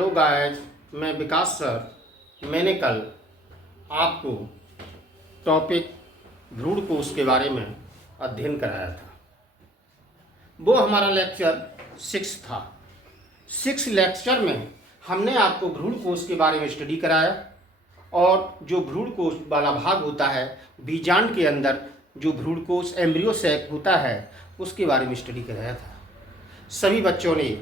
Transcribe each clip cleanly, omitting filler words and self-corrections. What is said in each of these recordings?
Hello guys, मैं विकास sir. मैंने कल आपको टॉपिक भ्रूण कोश के बारे में अध्ययन कराया था। वो हमारा लेक्चर 6 था। 6 लेक्चर में हमने आपको भ्रूण कोश के बारे में स्टडी कराया और जो भ्रूण कोश वाला भाग होता है, बीजांड के अंदर जो भ्रूण कोश एम्ब्रियो सैक होता है, उसके बारे में स्टडी कराया था। सभी बच्चों ने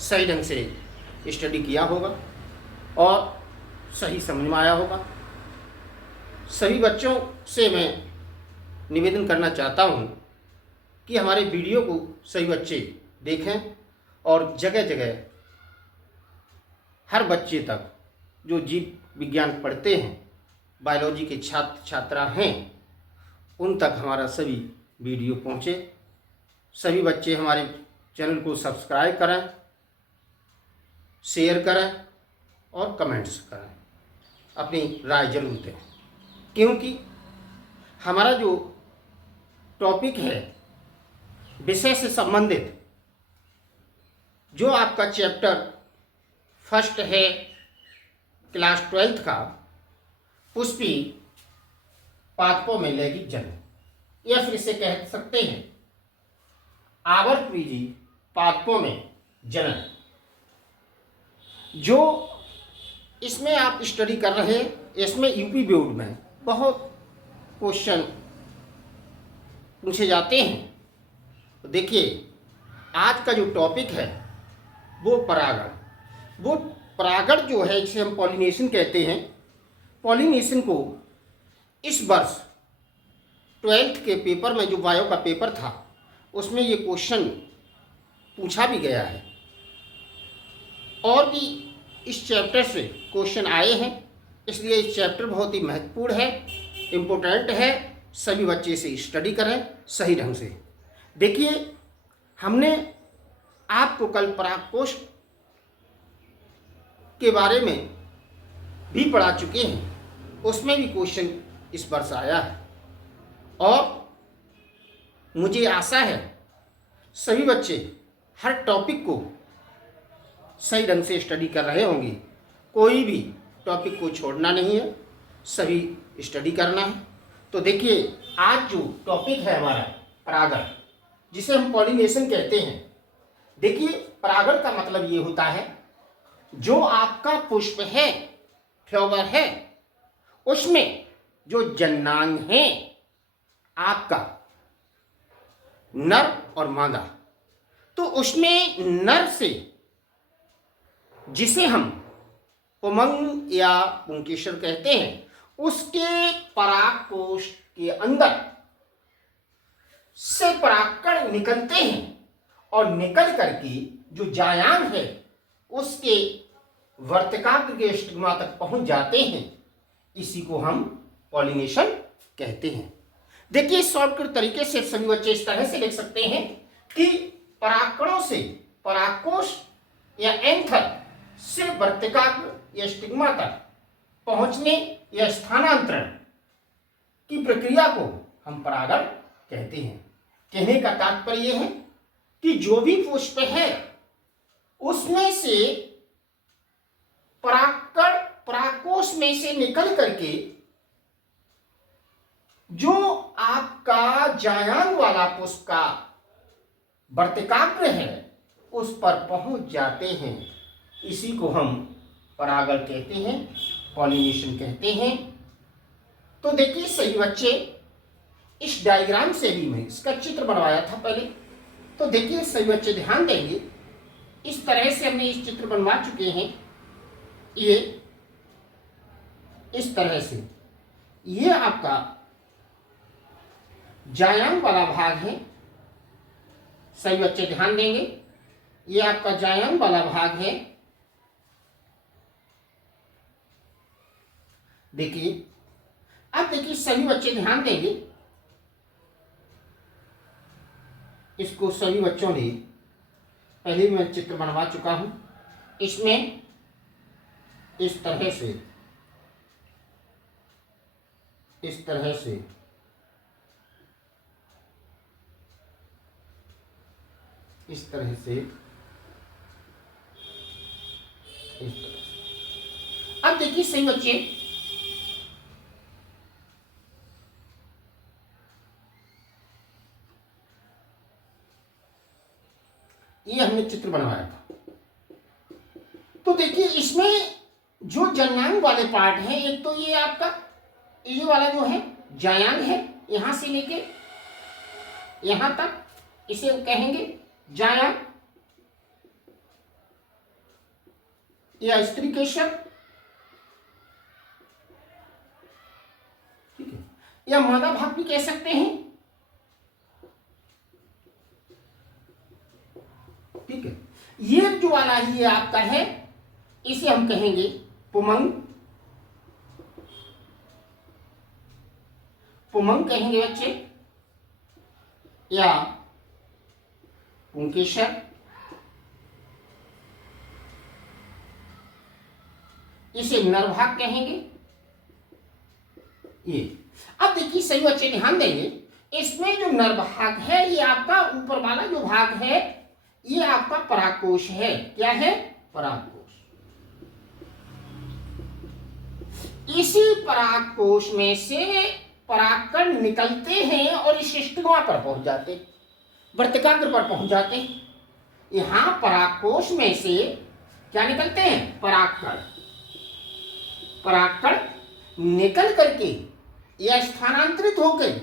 सही ढंग से स्टडी किया होगा और सही समझ में आया होगा। सभी बच्चों से मैं निवेदन करना चाहता हूँ कि हमारे वीडियो को सभी बच्चे देखें और जगह जगह हर बच्चे तक जो जीव विज्ञान पढ़ते हैं, बायोलॉजी के छात्र छात्रा हैं, उन तक हमारा सभी वीडियो पहुँचे। सभी बच्चे हमारे चैनल को सब्सक्राइब करें, शेयर करें और कमेंट्स करें, अपनी राय जरूर दें, क्योंकि हमारा जो टॉपिक है विषय से संबंधित, जो आपका चैप्टर फर्स्ट है क्लास 12th का, पुष्पी पादपों में लैंगिक जन्म, या फिर इसे कह सकते हैं आवर्तबीजी पादपों में जन्म, जो इसमें आप स्टडी कर रहे हैं, इसमें यूपी बोर्ड में बहुत क्वेश्चन पूछे जाते हैं। तो देखिए, आज का जो टॉपिक है वो परागण। वो परागण जो है, जिसे हम पॉलिनेशन कहते हैं, पॉलिनेशन को इस वर्ष 12th के पेपर में, जो बायो का पेपर था, उसमें ये क्वेश्चन पूछा भी गया है और भी इस चैप्टर से क्वेश्चन आए हैं। इसलिए इस चैप्टर बहुत ही महत्वपूर्ण है, इम्पोर्टेंट है। सभी बच्चे से स्टडी करें सही ढंग से। देखिए, हमने आपको कल परागकोश के बारे में भी पढ़ा चुके हैं, उसमें भी क्वेश्चन इस वर्ष आया है और मुझे आशा है सभी बच्चे हर टॉपिक को सही ढंग से स्टडी कर रहे होंगे। कोई भी टॉपिक को छोड़ना नहीं है, सभी स्टडी करना है। तो देखिए, आज जो टॉपिक है हमारा परागण, जिसे हम पॉलिनेशन कहते हैं। देखिए, परागण का मतलब ये होता है, जो आपका पुष्प है, फ्लावर है, उसमें जो जननांग है आपका, नर और मादा, तो उसमें नर से, जिसे हम पुमंग या पुंकेसर कहते हैं, उसके परागकोश के अंदर से परागकण निकलते हैं और निकल करके जो जायांग है उसके वर्तिकाग्र के स्टिग्मा तक पहुंच जाते हैं। इसी को हम पॉलिनेशन कहते हैं। देखिए, शॉर्टकट तरीके से सभी बच्चे इस तरह से लिख सकते हैं कि परागकणों से परागकोश या एंथर से वर्तिकाग्र या स्टिग्मा तक पहुंचने या स्थानांतरण की प्रक्रिया को हम परागण कहते हैं। कहने का तात्पर्य यह है कि जो भी पुष्प है उसमें से परागकण परागकोश में से निकल करके जो आपका जायांग वाला पुष्प का वर्तिकाग्र है उस पर पहुंच जाते हैं। इसी को हम परागण कहते हैं, पॉलिनेशन कहते हैं। तो देखिए सही बच्चे, इस डायग्राम से भी मैं इसका चित्र बनवाया था पहले। तो देखिए सही बच्चे ध्यान देंगे, इस तरह से हमने इस चित्र बनवा चुके हैं। ये इस तरह से, ये आपका जायांग वाला भाग है। सही बच्चे ध्यान देंगे, ये आपका जायांग वाला भाग है। देखिए, अब देखिए सभी बच्चे ध्यान देंगे, इसको सभी बच्चों ने पहले मैं चित्र बनवा चुका हूं। इसमें इस तरह से, इस तरह से इस तरह से इस तरह से। अब देखिए सही बच्चे, ये हमने चित्र बनवाया था। तो देखिए इसमें जो जननांग वाले पार्ट है, एक तो ये आपका ये वाला जो है जायांग है, यहां से लेके यहां तक इसे कहेंगे जायांग या स्त्री केशर, ठीक है, या मादा भाग भी कह सकते हैं, ठीक है। ये जो वाला ही आपका है इसे हम कहेंगे पुमंग, पुमंग कहेंगे बच्चे, या पुंकेशर, इसे नरभाग कहेंगे ये। अब देखिए सही बच्चे ध्यान देंगे, इसमें जो नरभाग है ये आपका ऊपर वाला जो भाग है ये आपका परागकोश है। क्या है? परागकोश। इसी परागकोश में से परागकण निकलते हैं और इस स्टिग्मा पर पहुंच जाते, वर्तिकाग्र पर पहुंच जाते हैं। यहां परागकोश में से क्या निकलते हैं? परागकण। परागकण निकल करके या स्थानांतरित होकर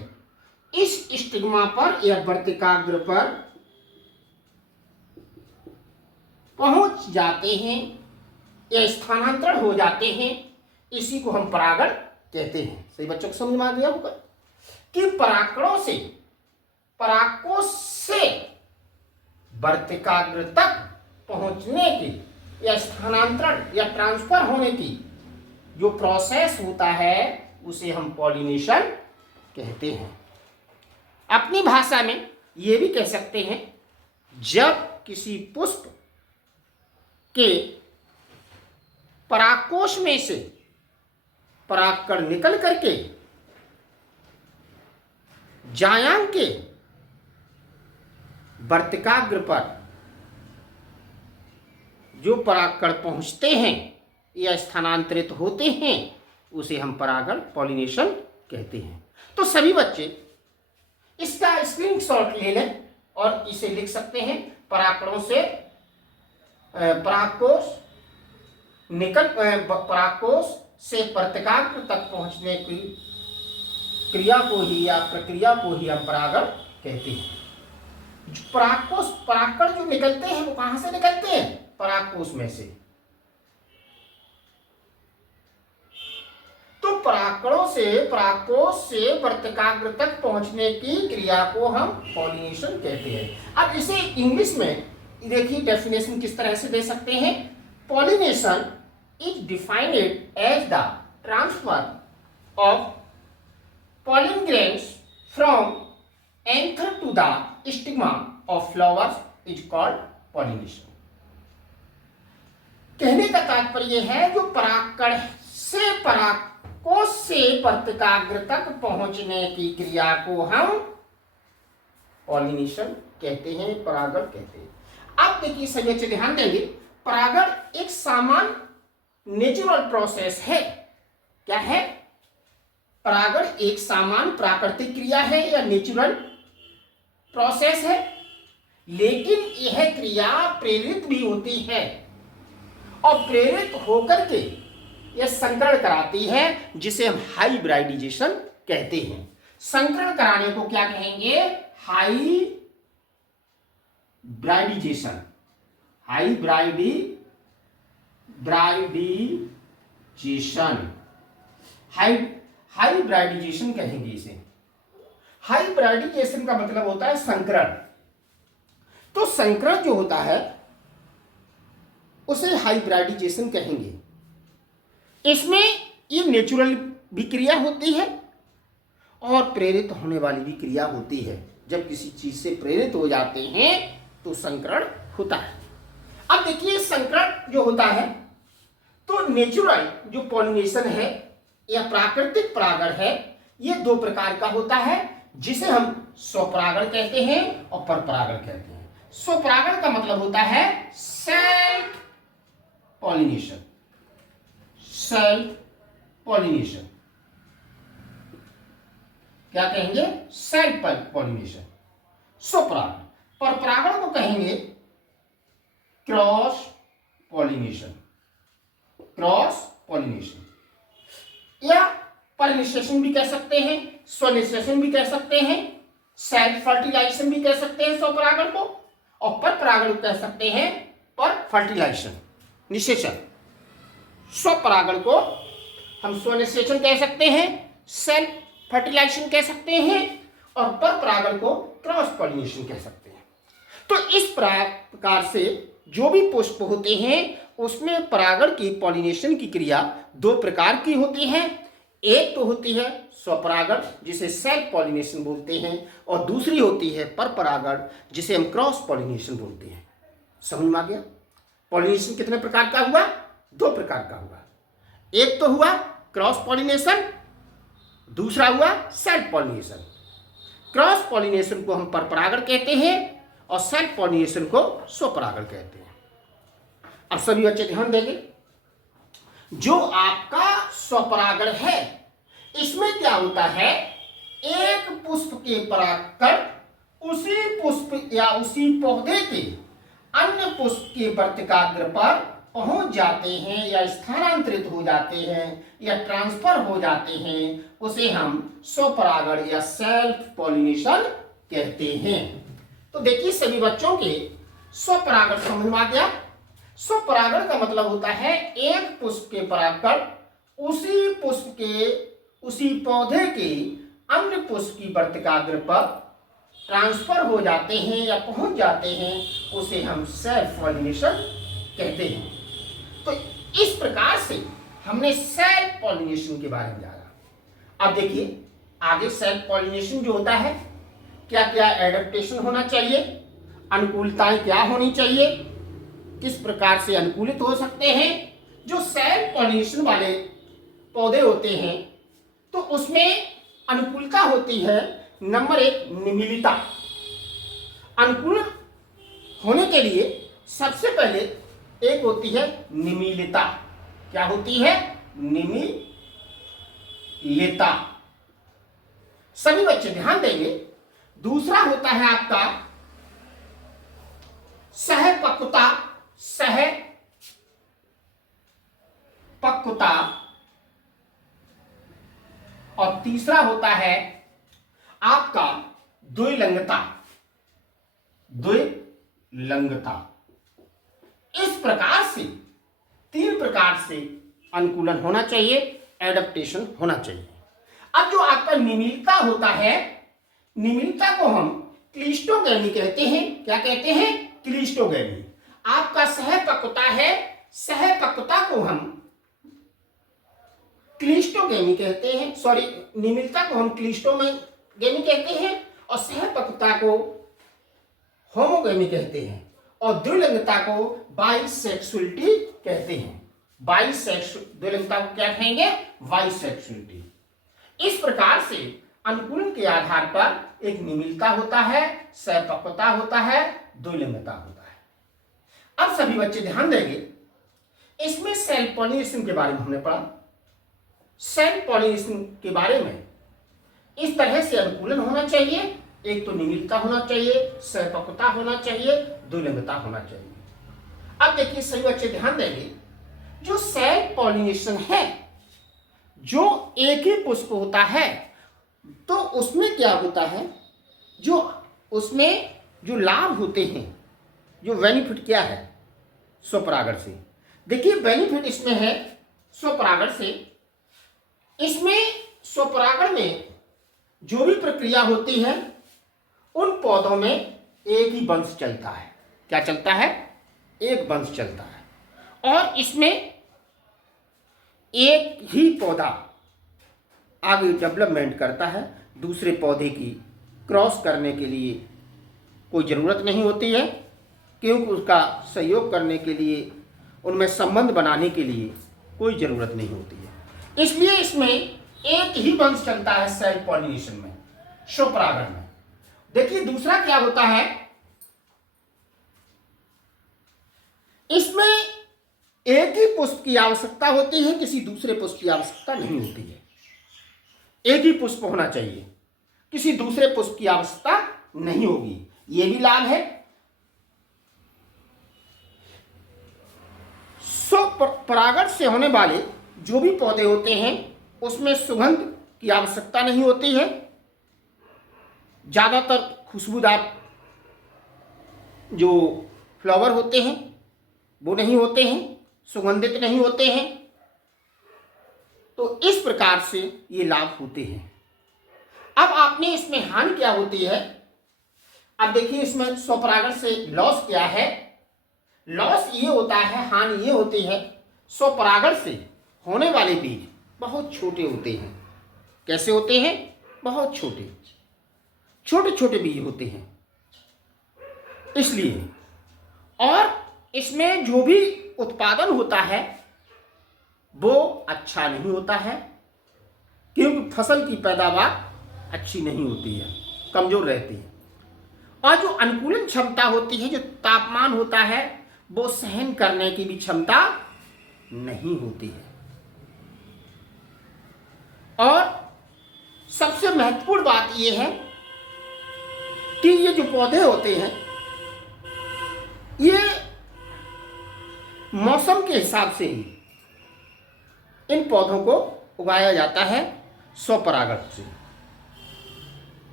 इस स्टिग्मा पर या वर्तिकाग्र पर पहुंच जाते हैं या स्थानांतरण हो जाते हैं। इसी को हम परागण कहते हैं। सही बच्चों को समझ में आ गया होगा कि परागकणों से, परागकोश से वर्तिकाग्र तक पहुंचने की या स्थानांतरण या ट्रांसफर होने की जो प्रोसेस होता है उसे हम पॉलिनेशन कहते हैं। अपनी भाषा में ये भी कह सकते हैं, जब किसी पुष्प के परागकोश में से परागकण निकल करके जायांग के वर्तिकाग्र पर जो परागकण पहुंचते हैं या स्थानांतरित होते हैं उसे हम परागण, पॉलिनेशन कहते हैं। तो सभी बच्चे इसका स्क्रीनशॉट ले लें और इसे लिख सकते हैं। परागकणों से परागकोश निकल, परागकोश से वर्तिकाग्र तक पहुंचने की क्रिया को ही या प्रक्रिया को ही हम परागण कहते हैं। परागकोश, परागकण जो निकलते हैं वो कहां से निकलते हैं? परागकोश में से। तो परागकणों से, परागकोश से वर्तिकाग्र तक पहुंचने की क्रिया को हम पॉलिनेशन कहते हैं। अब इसे इंग्लिश में देखिए डेफिनेशन किस तरह से दे सकते हैं। Pollination is defined as the transfer of pollen grains from anther to the stigma of flowers is called pollination। कहने का तात्पर्य है जो परागकण से परागकोश से वर्तिकाग्र तक पहुंचने की क्रिया को हम पॉलिनेशन कहते हैं, परागण कहते हैं। अब देखिए सही अच्छे ध्यान देंगे, परागण एक सामान्य नेचुरल प्रोसेस है। क्या है? परागण एक सामान्य प्राकृतिक क्रिया है या नेचुरल प्रोसेस है, लेकिन यह क्रिया प्रेरित भी होती है और प्रेरित होकर के यह संकरण कराती है, जिसे हम हाइब्रिडाइजेशन कहते हैं। संकरण कराने को क्या कहेंगे? हाइब्रिडाइजेशन। हाइब्रिडाइजेशन कहेंगे इसे। हाइब्रिडाइजेशन का मतलब होता है संकरण। तो संकरण जो होता है उसे हाइब्रिडाइजेशन कहेंगे। इसमें ये नेचुरल भी क्रिया होती है और प्रेरित होने वाली भी क्रिया होती है। जब किसी चीज से प्रेरित हो जाते हैं तो संकरण होता है। अब देखिए संकरण जो होता है तो नेचुरल जो पॉलिनेशन है या प्राकृतिक परागण है, ये दो प्रकार का होता है, जिसे हम स्वपरागण कहते हैं और परपरागण कहते हैं। स्वपरागण का मतलब होता है सेल्फ पॉलिनेशन, सेल्फ पॉलिनेशन, क्या कहेंगे? Self pollination. स्वपरागण, परपरागण को कहेंगे क्रॉस पॉलिनेशन, क्रॉस पॉलिनेशन, या पॉलिनेशन भी कह सकते हैं, स्वनिषेचन भी कह सकते हैं, सेल्फ फर्टिलाइजेशन भी कह सकते हैं स्वपरागण को, और परपरागण को कह सकते हैं पर फर्टिलाइजेशन, निषेचन। स्वपरागण को हम स्वनिषेचन कह सकते हैं, सेल्फ फर्टिलाइजेशन कह सकते हैं, और परपरागण को क्रॉस पॉलिनेशन कह सकते हैं। तो इस प्रकार से जो भी पुष्प होते हैं उसमें परागण की पॉलिनेशन की क्रिया दो प्रकार की होती है। एक तो होती है स्वपरागण जिसे सेल्फ पॉलिनेशन बोलते हैं, और दूसरी होती है परपरागण जिसे हम क्रॉस पॉलिनेशन बोलते हैं। समझ में आ गया? पॉलिनेशन कितने प्रकार का हुआ? दो प्रकार का हुआ। एक तो हुआ क्रॉस पॉलिनेशन, दूसरा हुआ सेल्फ पॉलिनेशन। क्रॉस पॉलिनेशन को हम परपरागण कहते हैं और सेल्फ पॉलिनेशन को स्वपरागण कहते हैं। अब सभी बच्चे ध्यान देंगे, जो आपका स्वपरागण है इसमें क्या होता है, एक पुष्प के परागकण उसी पुष्प या उसी पौधे के अन्य पुष्प के वर्तिकाग्र पर पहुंच जाते हैं या स्थानांतरित हो जाते हैं या ट्रांसफर हो जाते हैं, उसे हम स्वपरागण या सेल्फ पॉलिनेशन कहते हैं। तो देखिए सभी बच्चों के स्वपरागण समझ में आ गया। स्वपरागण का मतलब होता है एक पुष्प के परागकण उसी पुष्प के उसी पौधे के अन्य पुष्प की वर्तिकाग्र पर ट्रांसफर हो जाते हैं या पहुंच जाते हैं, उसे हम सेल्फ पॉलिनेशन कहते हैं। तो इस प्रकार से हमने सेल्फ पॉलिनेशन के बारे में जाना। अब देखिए आगे सेल्फ पॉलिनेशन जो होता है, क्या क्या एडेप्टेशन होना चाहिए, अनुकूलताएं क्या होनी चाहिए, किस प्रकार से अनुकूलित हो सकते हैं। जो सेल्फ पॉलिनेशन वाले पौधे होते हैं तो उसमें अनुकूलता होती है, नंबर एक निमिलिता। अनुकूल होने के लिए सबसे पहले एक होती है निमिलिता। क्या होती है? निमिलिता। सभी बच्चे ध्यान देंगे। दूसरा होता है आपका सहपक्वता, सहपक्वता, और तीसरा होता है आपका द्विलिंगता, द्विलिंगता। इस प्रकार से तीन प्रकार से अनुकूलन होना चाहिए, एडेप्टेशन होना चाहिए। अब जो आपका निमिलिता होता है, निमिलिता को हम क्लिस्टोगैमी कहते हैं। क्या कहते हैं? क्लिस्टोगैमी। आपका सहपक्वता है, सहपक्वता को हम क्लिस्टोगैमी कहते हैं, सॉरी निमिलिता को हम क्लिस्टोगैमी कहते हैं और सहपक्वता को होमोगैमी कहते हैं, और द्विलिंगता को बाइसेक्सुअलिटी कहते हैं। द्विलिंगता को क्या कहेंगे? बाइसेक्सुअलिटी। इस प्रकार से अनुकूलन के आधार पर एक निमिलिता होता है, सहपक्वता होता है, द्विलिंगता होता है। अब सभी बच्चे ध्यान देंगे, इसमें सेल्फ पॉलिनेशन के बारे में हमने पढ़ा। सेल्फ पॉलिनेशन के बारे में इस तरह से अनुकूलन होना चाहिए, एक तो निमिलिता होना चाहिए, सहपक्वता होना चाहिए, द्विलिंगता होना चाहिए। अब देखिए सभी बच्चे ध्यान देंगे, जो सेल्फ पॉलिनेशन है, जो एक ही पुष्प होता है तो उसमें क्या होता है, जो उसमें जो लाभ होते हैं, जो बेनिफिट क्या है स्वपरागण से। देखिए बेनिफिट इसमें है स्वपरागण से, इसमें स्वपरागण में जो भी प्रक्रिया होती है उन पौधों में एक ही वंश चलता है। क्या चलता है? एक वंश चलता है, और इसमें एक ही पौधा आगे डेवलपमेंट करता है, दूसरे पौधे की क्रॉस करने के लिए कोई ज़रूरत नहीं होती है, क्योंकि उसका सहयोग करने के लिए, उनमें संबंध बनाने के लिए कोई ज़रूरत नहीं होती है। इसलिए इसमें एक ही वंश चलता है सेल्फ पॉलिनेशन में, स्वपरागण में। देखिए दूसरा क्या होता है, इसमें एक ही पुष्प की आवश्यकता होती है, किसी दूसरे पुष्प की आवश्यकता नहीं होती है। एक ही पुष्प होना चाहिए, किसी दूसरे पुष्प की आवश्यकता नहीं होगी। ये भी लाभ है। परागण से होने वाले जो भी पौधे होते हैं उसमें सुगंध की आवश्यकता नहीं होती है। ज्यादातर खुशबूदार जो फ्लावर होते हैं वो नहीं होते हैं, सुगंधित नहीं होते हैं। तो इस प्रकार से ये लाभ होते हैं। अब आपने इसमें हानि क्या होती है, अब देखिए इसमें स्वपरागण से लॉस क्या है। लॉस ये होता है, हानि ये होती है, स्वपरागण से होने वाले बीज बहुत छोटे होते हैं। कैसे होते हैं? बहुत छोटे छोटे छोटे बीज होते हैं इसलिए। और इसमें जो भी उत्पादन होता है वो अच्छा नहीं होता है, क्योंकि फसल की पैदावार अच्छी नहीं होती है, कमजोर रहती है। और जो अनुकूलन क्षमता होती है, जो तापमान होता है, वो सहन करने की भी क्षमता नहीं होती है। और सबसे महत्वपूर्ण बात यह है कि ये जो पौधे होते हैं ये मौसम के हिसाब से ही इन पौधों को उगाया जाता है स्वपरागण से।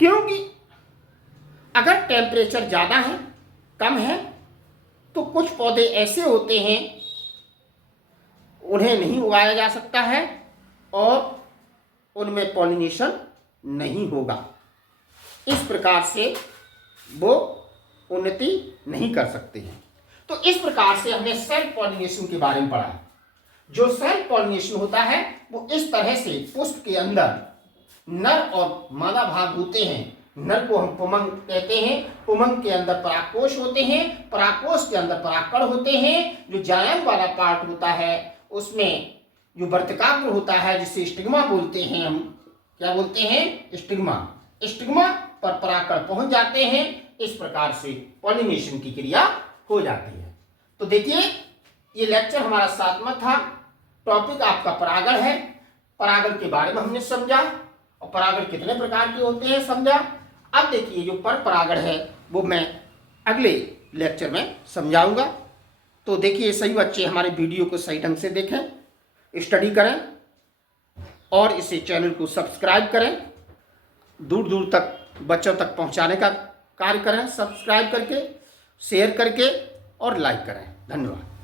क्योंकि अगर टेम्परेचर ज़्यादा है, कम है, तो कुछ पौधे ऐसे होते हैं उन्हें नहीं उगाया जा सकता है और उनमें पॉलिनेशन नहीं होगा। इस प्रकार से वो उन्नति नहीं कर सकते हैं। तो इस प्रकार से हमने सेल्फ पॉलिनेशन के बारे में पढ़ा। जो सेल्फ पॉलिनेशन होता है वो इस तरह से पुष्प के अंदर नर और मादा भाग होते हैं। नर को हम पुमंग कहते हैं, पुमंग के अंदर परागकोश होते हैं, परागकोश के अंदर परागकण होते हैं। जो जायम वाला पार्ट होता है उसमें जो वर्तिकाग्र होता है, जिसे स्टिग्मा बोलते हैं, हम क्या बोलते हैं? स्टिग्मा। स्टिग्मा पर परागकण पहुंच जाते हैं। इस प्रकार से पॉलिनेशन की क्रिया हो जाती है। तो देखिए ये लेक्चर हमारा 7वां था। टॉपिक आपका परागण है। परागण के बारे में हमने समझा और परागण कितने प्रकार के होते हैं समझा। अब देखिए जो पर परागण है वो मैं अगले लेक्चर में समझाऊंगा। तो देखिए सही बच्चे हमारे वीडियो को सही ढंग से देखें, स्टडी करें और इसे चैनल को सब्सक्राइब करें। दूर दूर तक बच्चों तक पहुंचाने का कार्य करें, सब्सक्राइब करके, शेयर करके और लाइक करें। धन्यवाद।